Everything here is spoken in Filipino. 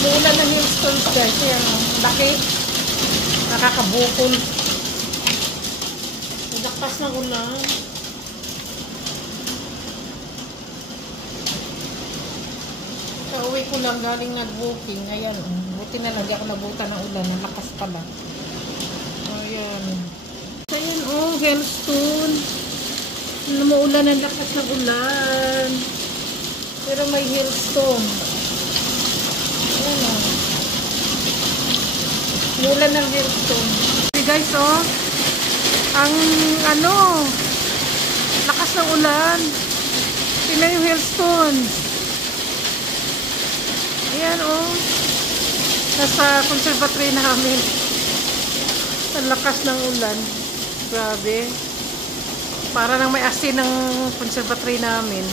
Umuulan ng hailstones guys. Ayan o. Laki. Nakakabukol. Lakas ng ulan. Kauwi ko lang galing nag-booking. Ayan o. Buti na lang. Di ako nabutan ng ulan. Ang lakas pala. Ayan. Ayan o. Hailstone. Umuulan ng lakas ng ulan. Pero may hailstone. Ayan o. Umuulan ng hailstone. Okay guys o. Ang ano. Lakas ng ulan. Tingnan yung hailstone. Ayan o. Nasa conservatory namin. Ang lakas ng ulan. Grabe. Para nang may asin ng conservatory namin.